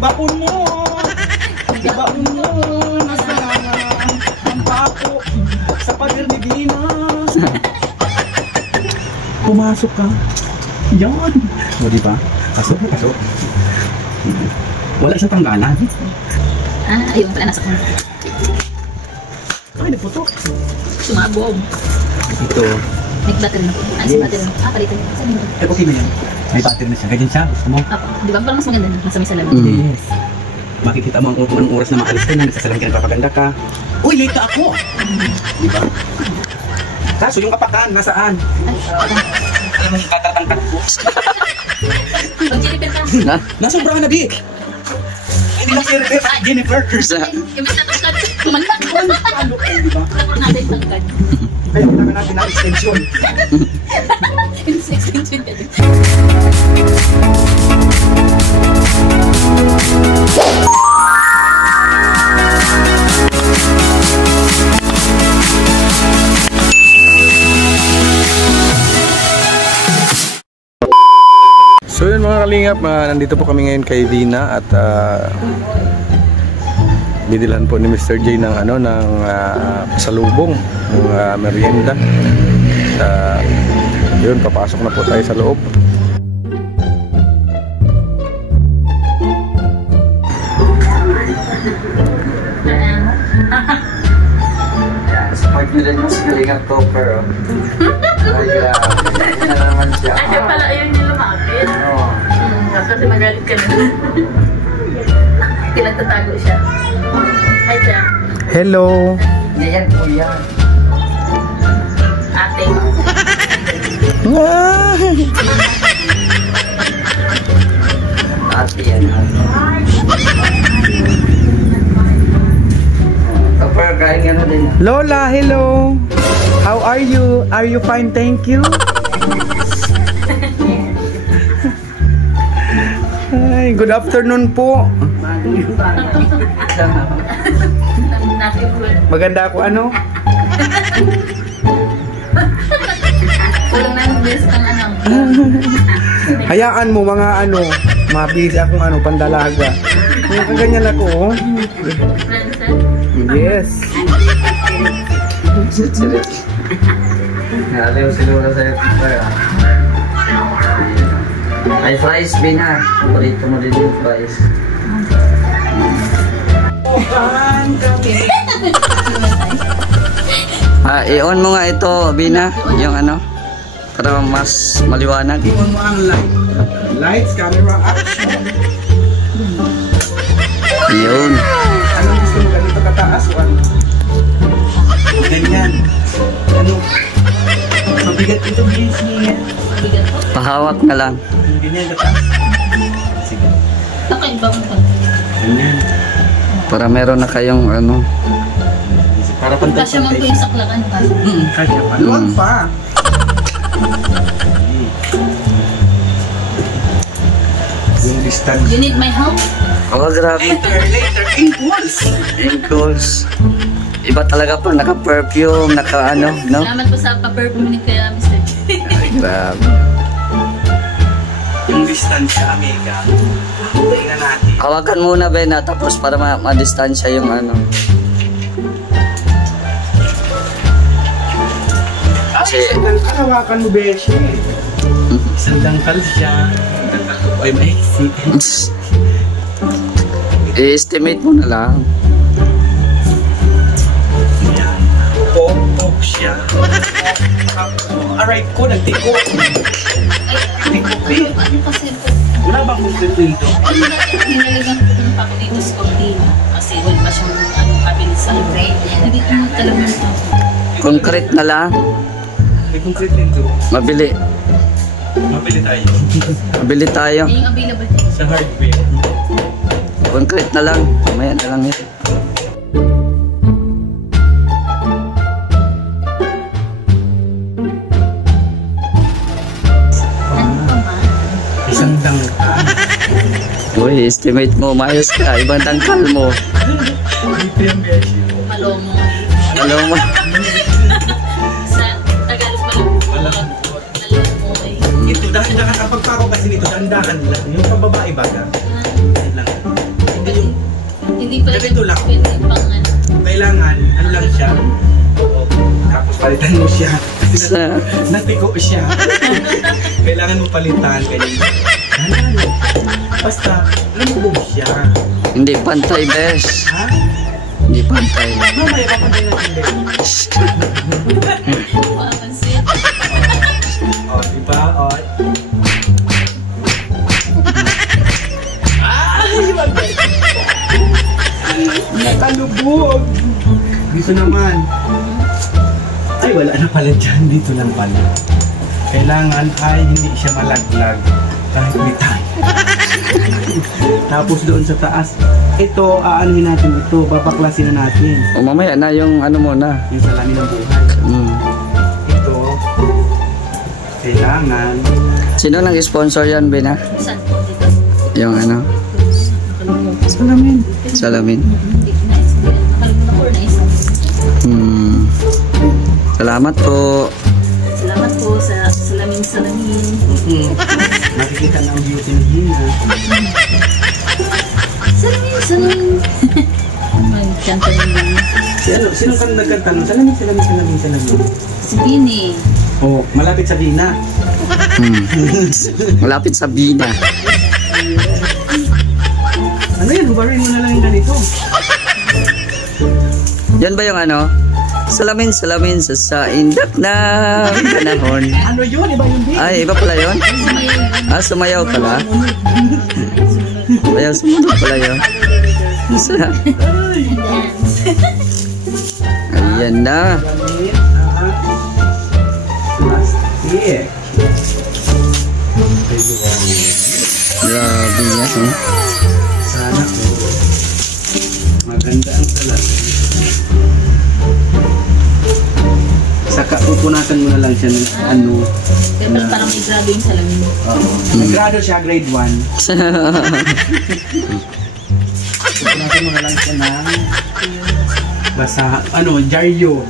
Ibaon mo. Ibaon mo. Nasa ang papo sa pader ni Venus. Pumasok ka. Yan. O, diba? Pasok, pasok. Wala siyang tanggalan. Ayun pala nasa kanya. Ay, nagputok. Sumabog. Ito. May battery na po. Ano sa battery na? Palitan niya. Saan yun? Eh, okay na yan. May battery na siya. Ganyan siya. Gusto mo? Di ba? Parang mas maganda na. Nasa may salamin. Yes. Makikita mo ang oras na makalis ka na. Nagsasalam ka, nagpapaganda ka. Uy, late ka ako! Diba? Kaso yung kapakan, nasaan? Alam mo yung katatangkat ko? Pag-Jennifer ka. Nasobrahan na, Bi! Hindi lang si Jennifer. Imbis na tangkad. Kumantak. Ano kayo, diba? Kapag natin tangkad. Kaya kailangan natin ng extension. Extension ka din. So yun mga kalingap, nandito po kami ngayon kay Vina at bidilhan po ni Mr. J ng pasalubong ng merienda. Yun, papasok na po tayo sa loob. Pag-bilan mo sa kalingap topper. Ay, grabe. Ito na naman siya. Ay, pala yun yung lumapit. Oo. Kasi magalit ka na. Pinagtatago siya. Hi, Jack. Hello! Yan, kuya. Ate. Ate yan. Topper, kain ka na din. Lola, hello! How are you? Are you fine? Thank you. Hi, good afternoon po. Maganda ako ano? Kulang na yung best ang Hayaan mo mga mabis akong pandalaga. Ganyan ako, oh. Yes. Naliw si Lola sa'yo, Topper. Ay, fries, Bina. Paborito mo din yung fries. I-on mo nga ito, Bina. Yung para mas maliwanag. I-on mo ang light. Lights, camera, action. Yun. Anong gusto mo? Ganito kataas o ano? Ganyan. Ano? Mabigat ito, Disney. Pahawak na lang. Ganyan kataas. Sige. Nakaiba mo pa. Ganyan. Para meron na kayong Para pantay-pantay. Kasya man po yung saklakan. Kasya pa. Luwag pa. Yung distance. You need my help? Oh, grabe. Later. Impulse. Ankles. Iba talaga po, naka-perfume, no? Salamat po sa pa-perfume ni kaya Mr. J. Grabe. Yung distansya, Amiga. Tingnan natin. Hawakan muna, Bena, tapos para ma-distansya yung Kasi... Hawakan mo, Beshi. Isang dangkal siya. Ay, maiksi. I-estimate mo na lang. Pok siya. Aray ko, nagtiko. Tiko, Bi. Ano kasi po? Wala bang dito? Ano natin, hinalagang po ng pako dito sa Cortina. Kasi wala pa siyang kabin sa grade. Hindi ko talaga ito. Concrete na lang. May concrete dito. Mabili. Mabili tayo. Mabili tayo. Yung available. Sa hardware. Concrete na lang. Mamaya na lang yun. Isang dangkal. Uy, estimate mo. Mayos ka. Ibang tangkal mo. Dito yung Beshi. Malomo. Alam mo. Sa Tagalog malomo. Malomo eh. Ito, dahil nakakapagpako kasi nito, dandahan lang. Yung pambabae baga. Yan lang. Ganito lang. Pwede pang ano. Kailangan, ano lang siya. Oo. Tapos palitan mo siya. Kasi natiko siya. Kailangan mo palitan. Ganyan. Ano? Basta, lumubog siya. Hindi pantay, bes. Ha? Hindi pantay. Mamaya, papantay natin. Mapansin. O, diba? O. Nakalubog. Dito naman. Ay, wala na pala dyan. Dito lang pala. Kailangan ay hindi siya malaglag. Kahit may tayo. Tapos doon sa taas. Ito, aanuhin natin ito. Babaklasin na natin. O mamaya na yung ano muna. Yung salamin ng buhay. Ito, kailangan. Sino nang sponsor yan, Bina? Saan po dito? Yung ano? Nakalimutan. Salamin. Salamin. Hindi ko na-explain. Nakalimutan ko na isa. Salamat po. Salamat po sa salamin. Makikita na ang beauty ni Gina. Salamin. Magkanta naman. Sino ka nagkanta nun? Salamin. Si Bini. Oh, malapit sa Gina. Malapit sa Bina. Ano yan? Hubarin mo na lang yung ganito. Yan ba yung ano? Salamin sa indak na panahon. Ano yun? Iba yung beat. Ay, iba pala yun? Ah, sumayaw pala. Sumunod pala yun. Dance. Ayan na. Gamit ang plastic. Grabe yan. Oh. Sana maganda ang salamin. Saka pupunatan mo na lang siya ng ano. Pero parang may grado yung salamin. Oo. Nag-grado siya, grade 1. Pupunatan mo na lang siya ng basa, dyaryo.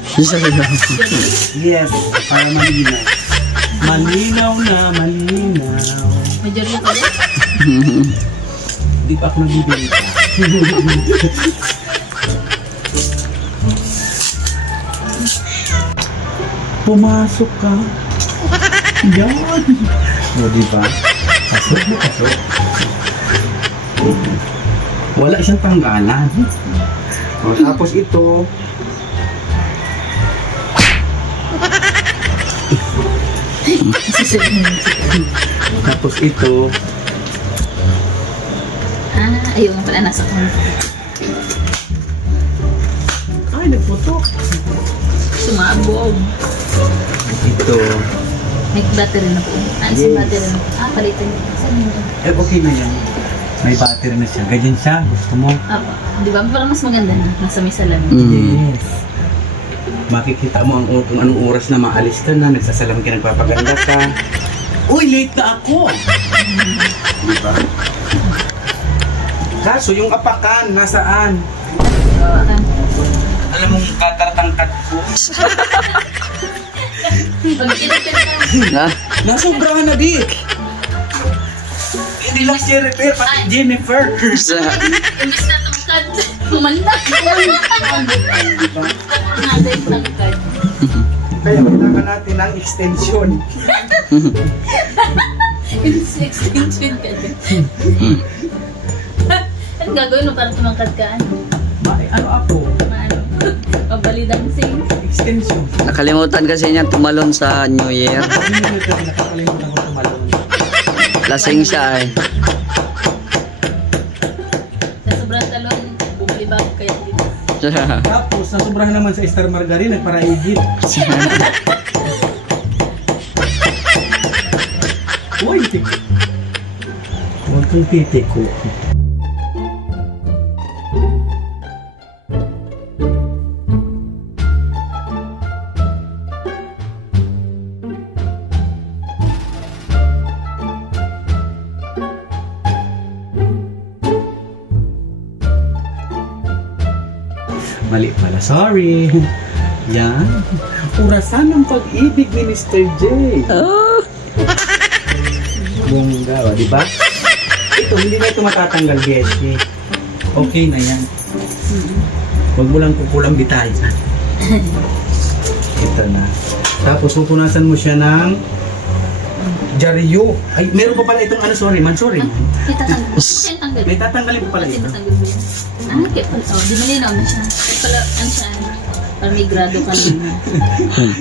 Yes, para malinaw. Malinaw na malinaw. Majority ko ulit. Di pa ako nagbibenta. Pumasok ka. Yan. O, diba? Pasok. Wala siyang tanggalan. O, tapos ito. Tapos ito. Ayaw nga pala nasa kong. Ay, nagputok. Sumabog. Ito. May battery na po. Isang battery na po. Palitan niyo. Saan yun? Okay na yan. May battery na siya. Ganyan siya. Gusto mo? Di ba? Parang mas maganda na. Nasa may salamin. Yes. Makikita mo kung anong oras na maalis ka na. Nagsasalam ka, nagpapaganda ka. Uy, late na ako! Diba? Kaso yung apakan, nasaan? Alam mong katartangkat ko. Pag kinapin Na? Nasobrahan na, Di. Hindi lang si repair, pati Jennifer. imbis na tungkad, pumandak. Nada yung tungkad. Kaya kailangan natin ng extension. It's extension ka din. Anong gagawin mo para tumangkad ka? Ano ako? Pabalidang sing. Extension. Nakalimutan kasi niya tumalon sa New Year. Nakakalimutan ko tumalon. Lasing siya eh. Sa sobrang talon, bumalibag kayo dito. Tapos, nasobrahan naman sa Star Margarine, nagparaigit. Uy, tiko. Huwag kang titiko. Mali pala, sorry. Yan. Orasan ng pag-ibig ni Mr. J. Oh. Bongga, di ba? Ito, hindi na ito matatanggal, Beshi. Okay na yan. Huwag mo lang kukulang bitay. Ito na. Tapos pupunasan mo siya ng Jaryo. Ay, meron pa pala itong ano, sorry man, sorry. Tanggal. May tatanggalin pa pala ito. Tatanggal mo yan. Kaya pala, di malinaw na siya. Kaya pala, ano siya, parang may grado ka na.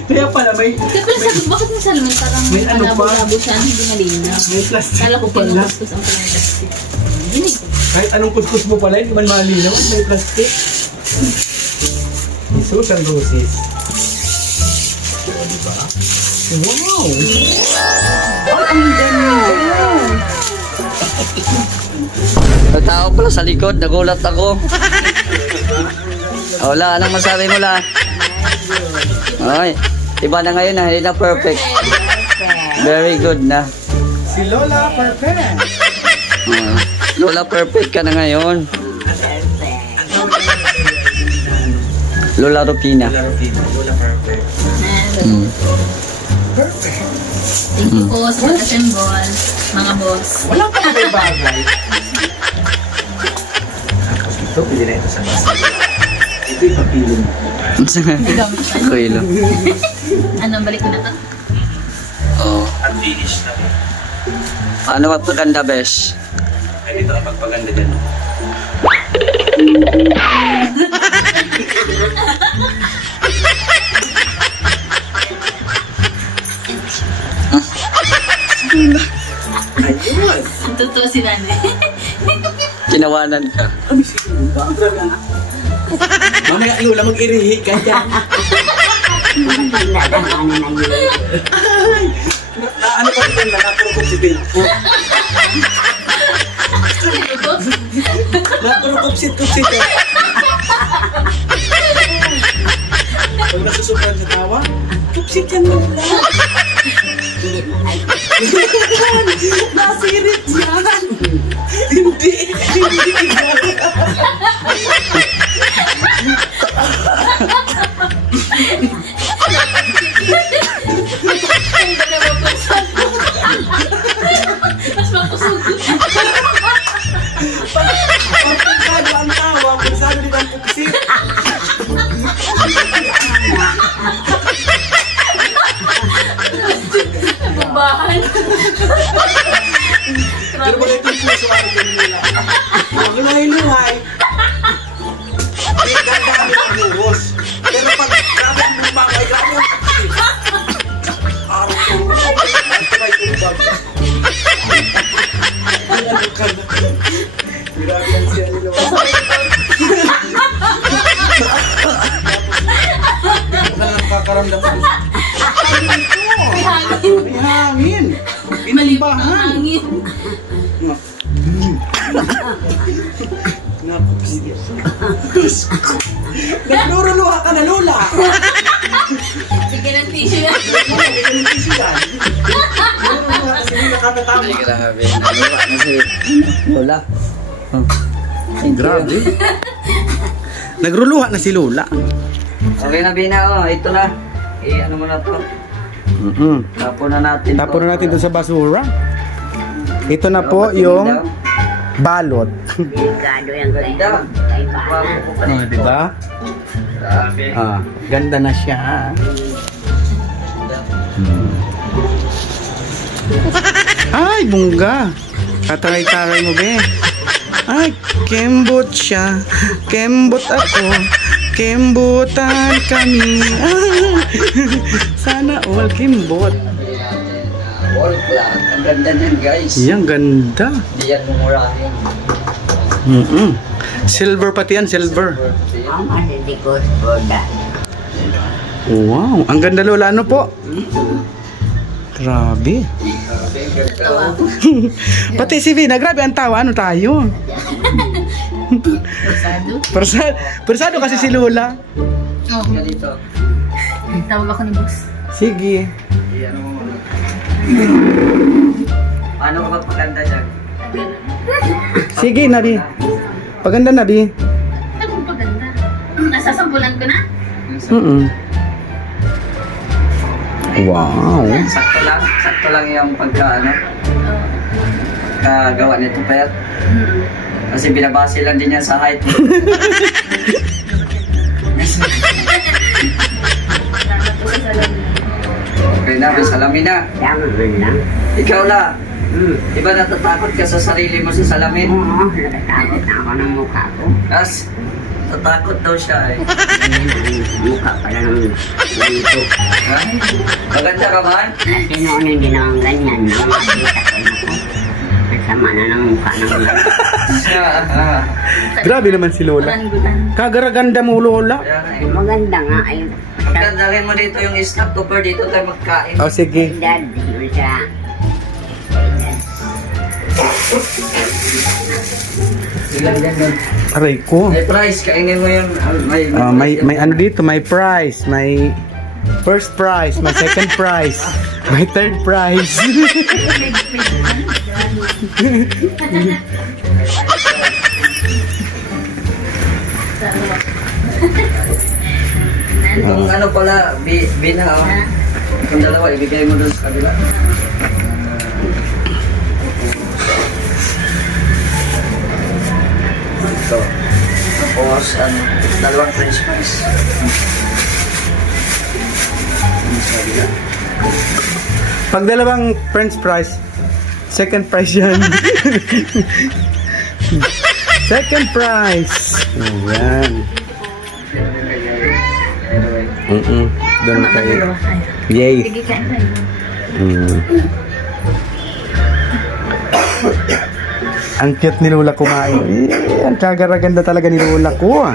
Kaya pala may... Kaya pala sabi, bakit mo sa lamin parang May ano pa? malabo-labo siya, hindi malinaw. May plastic Kala ko pa pala. pinugustos ang pala plastic. Dinig ko. Kahit anong kuskus mo pala, hindi man malinaw. May plastic. Jesus and Roses. O, diba? Wow! Oh, ang ganda! May tao pala sa likod, nagulat ako. Wala, anong masabi mo la? Ay, iba na ngayon na, hindi na perfect. Very good na. Si Lola perfect! Lola, perfect ka na ngayon. Lola Rupina. Lola Rupina, Lola perfect. Perfect! Thank you po sa pag-assemble, mga boss. Wala pa bagay. Tapos ito, pili na ito sa basa. Ito yung pagpili mo. Kuilo. Ano, balik ko na to? Oh. At finish na. Ano magpaganda, besh? Ay, dito ang pagpaganda dyan. Ayun! Totoo si nanay. Kinawanan ka. Kami si Lola. Ang grabe anak. Mamaya Lola, mag-irihi ka dyan. Ano pa ito na? Napurukop si Bill. Napurukop si Tutsi. Pag nasusobran sa tawa, Tutsi yan mo lang. Nasirit yan. Hindi. Mas makusog. Pagkado ang tawa, pagkado din ang puksit. Nababahan. Pero wala itong puso ako din nila. Luhay-luhay. May ganda-ganda ang lurus. Pero pag grabe ang bumangay, grabe ang puksit. Araw ko. Ang tumay tulbag. Ang ano ka na. Grabe ang siya nila. Hindi ka na nakakaramdam ko. May hangin. May hangin. Maliit ang Pinambahan. hangin. Nagluruluha ka na, Lola. Sige ng tissue yan. Nagluruluha kasi hindi nakakatama. Grabe. Naluwa na si Lola. Grabe. Nagruluha na si Lola. Okay na, Bina. Oh, ito na. Ano mo na to? Tapon na natin. Tapon na natin doon sa basura. Ito na po yung balot. Gado yung ganda. Oh, di ba? Grabe. Ah, ganda na siya. Ay, bungga. Kataray-taray mo, be. Ay, kembot siya. Kembot ako. Kembutan kami. Sana all kembot. Wall clock. Ang ganda niyan, guys. Yang ganda. Hindi yan mumurahin. Silver pati yan, silver. Wow, ang ganda Lola. Ano po? Grabe. Tawa ko. Pati si Vina, grabe ang tawa. Ano tayo? Persado. Persado kasi si Lola. Oo. Ganito. Tawag ako ni boss. Sige. Ano mo muna. Paano ka magpaganda dyan? Sige, Nabi. Paganda, Nabi. Ano pa ganda? Nasasampulan ko na? Wow. Sakto lang yung pagka, ano, kagawa nito, pero Kasi binabase lang din yan sa height. Okay na, may salamin na. Tama man lang. Ikaw la, di ba natatakot ka sa sarili mo sa salamin? Oo, natatakot na ako ng mukha ko. As, tatakot daw siya eh. Mukha pala ng ganito. Ha? Maganda ka man? Kasi noon hindi naman ganyan. Nung makita ko na ko. Nasama na ng mukha ng ganyan. Grabe naman si Lola. Orangutan. Kagaraganda mo, Lola. Kaya nga eh. Maganda nga ay Dadalhin mo dito yung stock topper dito tayo magkain. Oh, sige. dad. Yun siya. Ilan yan. Aray ko. May price, kainin mo yun. May ano dito, may prize, may first prize, may second prize, may third prize. Kung ano pala, bina oh. Kung dalawa, ibigay mo doon sa kabila. Ito. Tapos, ano, dalawang french fries. Pag dalawang french fries, second prize yan. Second prize. Ayan. Doon kayo. Yay. Ang cute ni Lola kumain. Ang kagaraganda talaga ni Lola ko.